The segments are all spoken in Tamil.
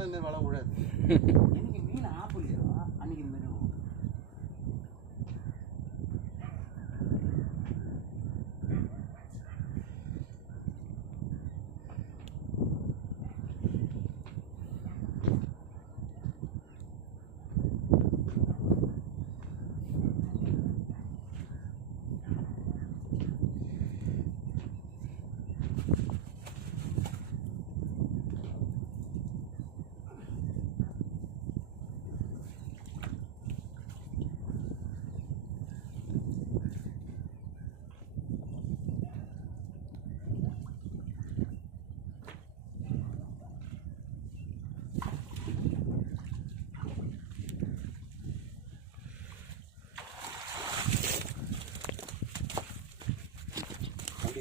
கூட இந்த வளம் கூடாது. இன்னைக்கு மீன் ஆப்பு இல்லையா அன்னைக்கு மீன்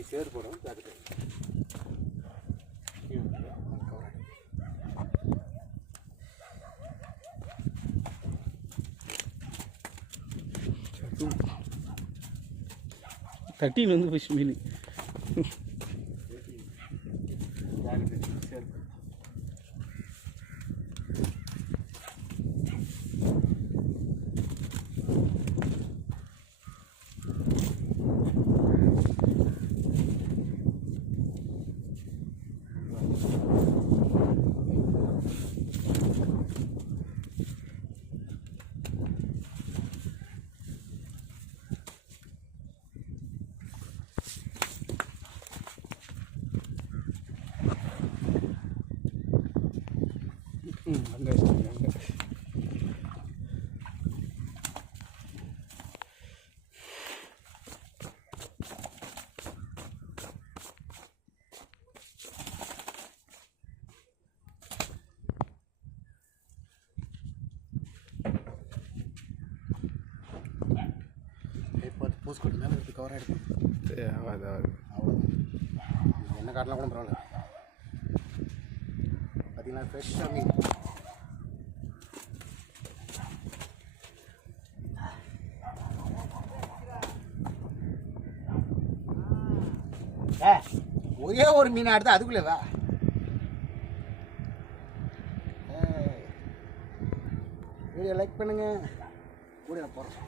சேர் போடும் ஜாக்கிரதை. தட்டின்னு வந்து போய் மீன் சேர் அங்கே அங்கே பார்த்து போஸ்ட் கொண்டு மேலே எடுத்து கவர் ஆகிடுது. ஆகாது அவ்வளோதான். என்ன காட்டலாம் கூட பரவாயில்ல. பார்த்தீங்கன்னா ஃப்ரெஷ்ஷாக மீன். ஒரே ஒரு மீன் எடுத்து அதுக்குள்ளே வா. வீடியோ லைக் பண்ணுங்கள். கூட போகிறோம்.